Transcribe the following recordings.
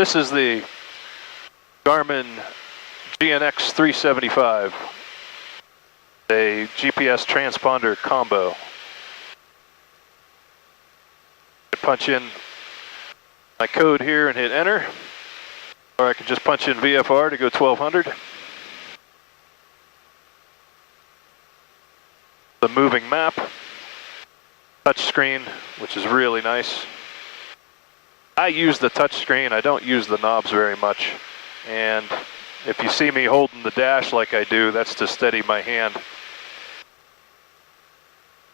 This is the Garmin GNX 375, a GPS transponder combo. I punch in my code here and hit enter, or I can just punch in VFR to go 1200. The moving map, touch screen, which is really nice. I use the touch screen, I don't use the knobs very much. And if you see me holding the dash like I do, that's to steady my hand.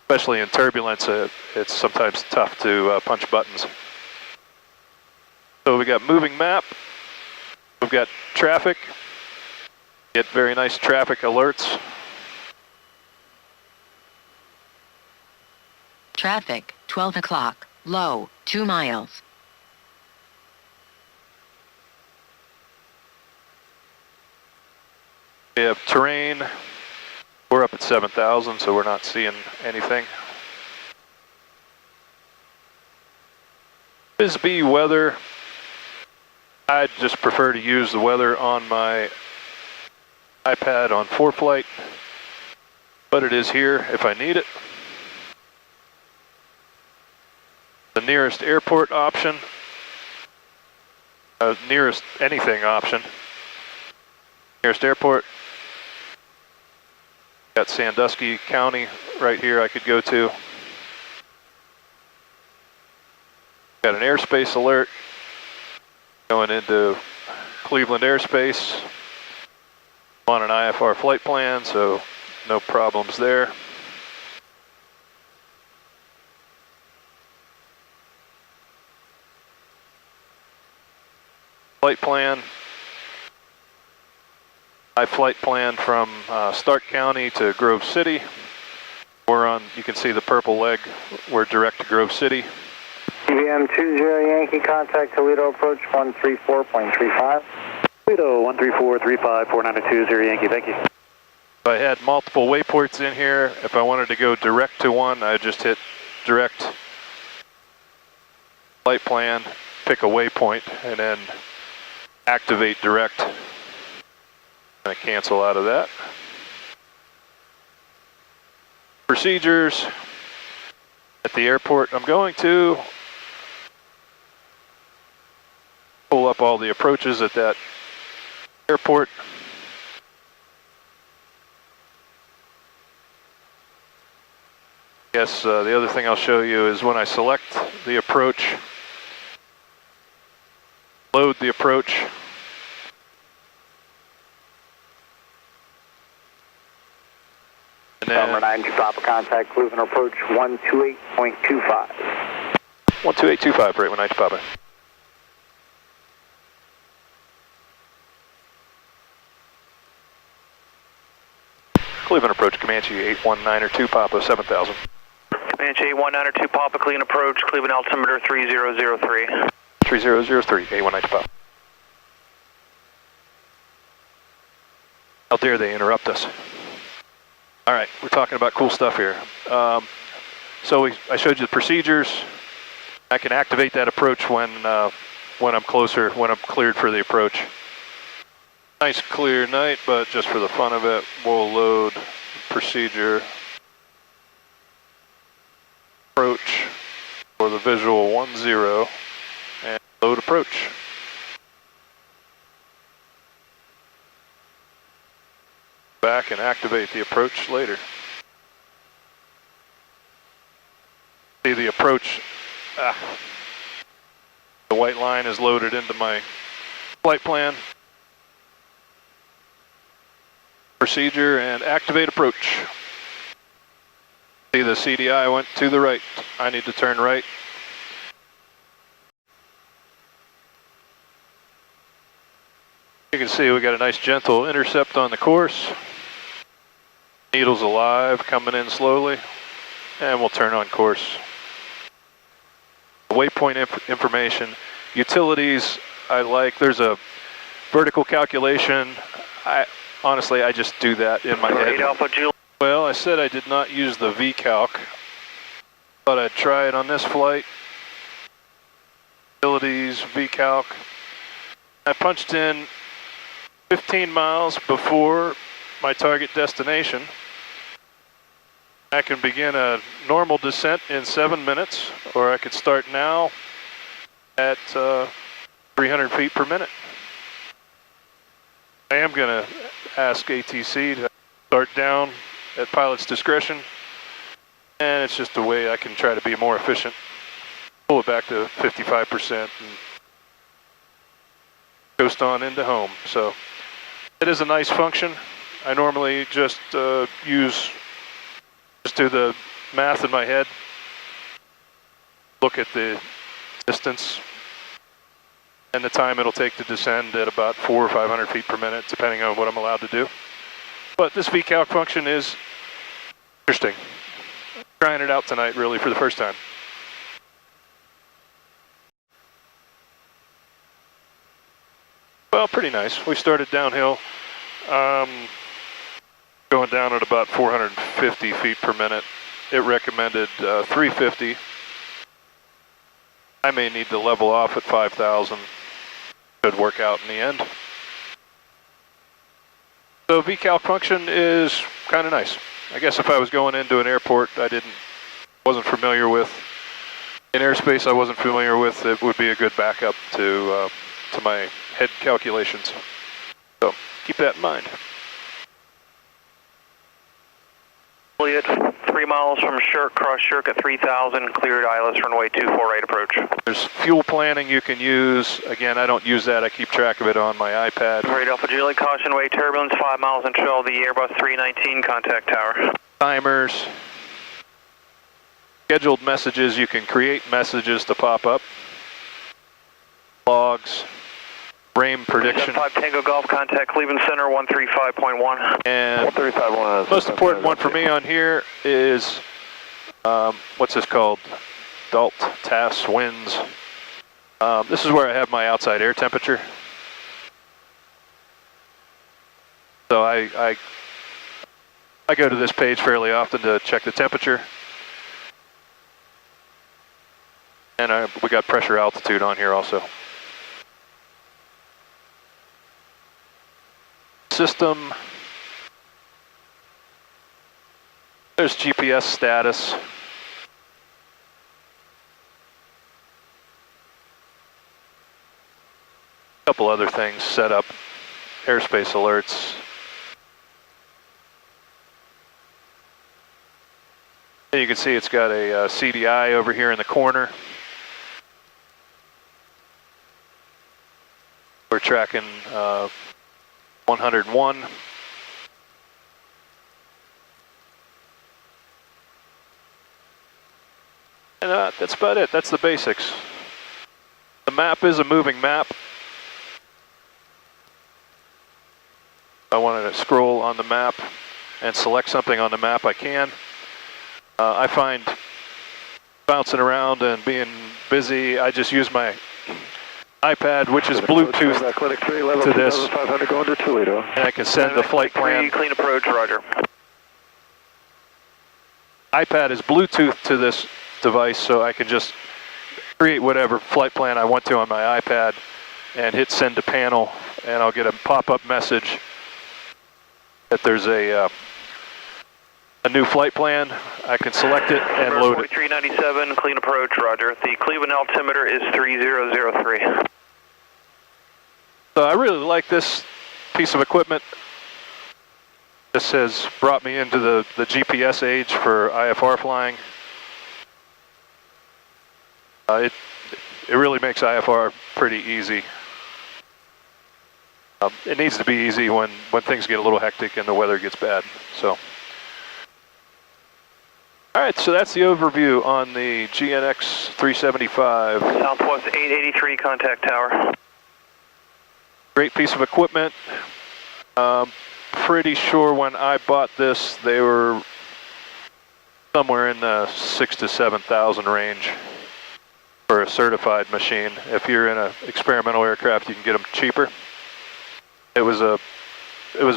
Especially in turbulence, it's sometimes tough to punch buttons. So we got moving map, we've got traffic, get very nice traffic alerts. Traffic, 12 o'clock, low, 2 miles. We have terrain. We're up at 7,000, so we're not seeing anything. Bisbee weather. I'd just prefer to use the weather on my iPad on ForeFlight, but it is here if I need it. The nearest airport option, nearest anything option. Nearest airport. Got Sandusky County right here I could go to. Got an airspace alert going into Cleveland airspace. I'm on an IFR flight plan, so no problems there. Flight plan. My flight plan from Stark County to Grove City. We're on, you can see the purple leg, we're direct to Grove City. CVM 20 Yankee, contact Toledo approach 134.35. Toledo 134.35, 4920 Yankee, thank you. If I had multiple wayports in here, if I wanted to go direct to one, I just hit direct flight plan, pick a waypoint, and then activate direct. I'm going to cancel out of that. Procedures at the airport. I'm going to pull up all the approaches at that airport. Yes, the other thing I'll show you is when I select the approach, load the approach. Number 92 Papa, contact Cleveland approach 128.25. 12825, right, 192 Papa. Cleveland approach, Comanche 819 Papa, 7,000. Comanche 819 Papa, Cleveland approach, Cleveland altimeter 3003. 3003, 819 Papa. How dare they interrupt us? All right, we're talking about cool stuff here. So I showed you the procedures. I can activate that approach when I'm closer, when I'm cleared for the approach. Nice clear night, but just for the fun of it, we'll load procedure approach for the visual 10 and load approach. Back and activate the approach later. See the approach, the white line is loaded into my flight plan. Procedure and activate approach. See the CDI went to the right. I need to turn right. You can see we got a nice gentle intercept on the course. Needle's alive, coming in slowly, and we'll turn on course. Waypoint information, utilities, I like. There's a vertical calculation. Honestly, I just do that in my head. Well, I said I did not use the VCalc, but I'd try it on this flight. Utilities, VCalc. I punched in 15 miles before my target destination. I can begin a normal descent in 7 minutes, or I could start now at 300 feet per minute. I am going to ask ATC to start down at pilot's discretion, and it's just a way I can try to be more efficient. Pull it back to 55% and coast on into home. So it is a nice function. I normally just do the math in my head, look at the distance and the time it'll take to descend at about 400 or 500 feet per minute, depending on what I'm allowed to do. But this VCalc function is interesting. Trying it out tonight, really, for the first time. Well, pretty nice. We started downhill, going down at about 450 feet per minute. It recommended 350. I may need to level off at 5,000. Should work out in the end. So VCalc function is kind of nice. I guess if I was going into an airport wasn't familiar with, in airspace I wasn't familiar with, it would be a good backup to my head calculations. So keep that in mind. Elliott, 3 miles from Shirk, cross Shirk at 3,000, cleared ILS runway 24 approach. There's fuel planning you can use. Again, I don't use that. I keep track of it on my iPad. Great Alpha Juliet, caution wave turbulence, 5 miles until the Airbus 319 contact tower. Timers. Scheduled messages, you can create messages to pop up. Logs. Rain prediction. 5 Tango Golf, contact Cleveland Center 135.1. And most important one for me on here is, what's this called? DALT, TAS, winds. This is where I have my outside air temperature. So I go to this page fairly often to check the temperature. And we got pressure altitude on here also. System. There's GPS status. A couple other things set up. Airspace alerts. And you can see it's got a CDI over here in the corner. We're tracking 101. And that's about it. That's the basics. The map is a moving map. I wanted to scroll on the map and select something on the map, I can. I find bouncing around and being busy, I just use my iPad, which is Bluetooth to this, and I can send the flight plan. Clean approach, roger. iPad is Bluetooth to this device, so I can just create whatever flight plan I want to on my iPad and hit send to panel, and I'll get a pop-up message that there's a new flight plan. I can select it and load it. 4397, clean approach, roger. The Cleveland altimeter is 3003. So I really like this piece of equipment. This has brought me into the GPS age for IFR flying. It really makes IFR pretty easy. It needs to be easy when things get a little hectic and the weather gets bad. So, all right, so that's the overview on the GNX 375. Southwest 883, contact tower. Great piece of equipment. Pretty sure when I bought this, they were somewhere in the 6,000 to 7,000 range for a certified machine. If you're in an experimental aircraft, you can get them cheaper. It was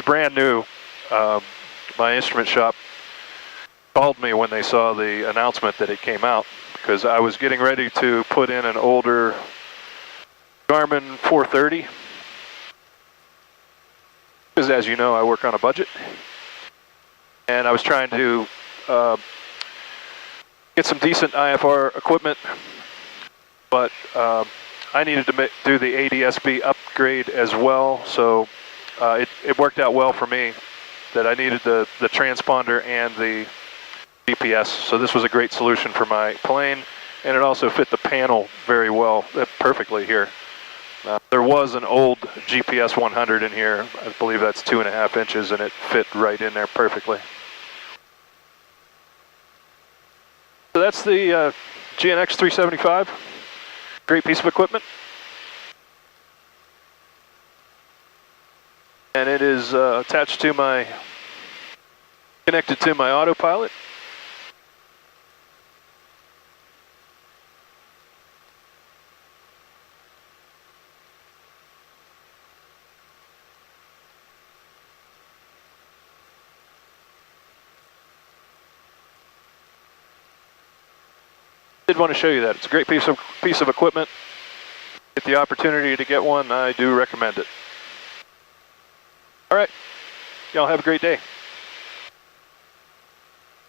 brand new. My instrument shop called me when they saw the announcement that it came out, because I was getting ready to put in an older Garmin 430 because as you know, I work on a budget. And I was trying to get some decent IFR equipment, but I needed to do the ADSB upgrade as well, so it worked out well for me that I needed the transponder and the GPS, so this was a great solution for my plane, and it also fit the panel very well, perfectly here. There was an old GPS 100 in here, I believe that's 2.5 inches, and it fit right in there perfectly. So that's the GNX 375, great piece of equipment. And it is attached to connected to my autopilot. Did want to show you that. It's a great piece of equipment. Get the opportunity to get one, I do recommend it. All right, y'all have a great day.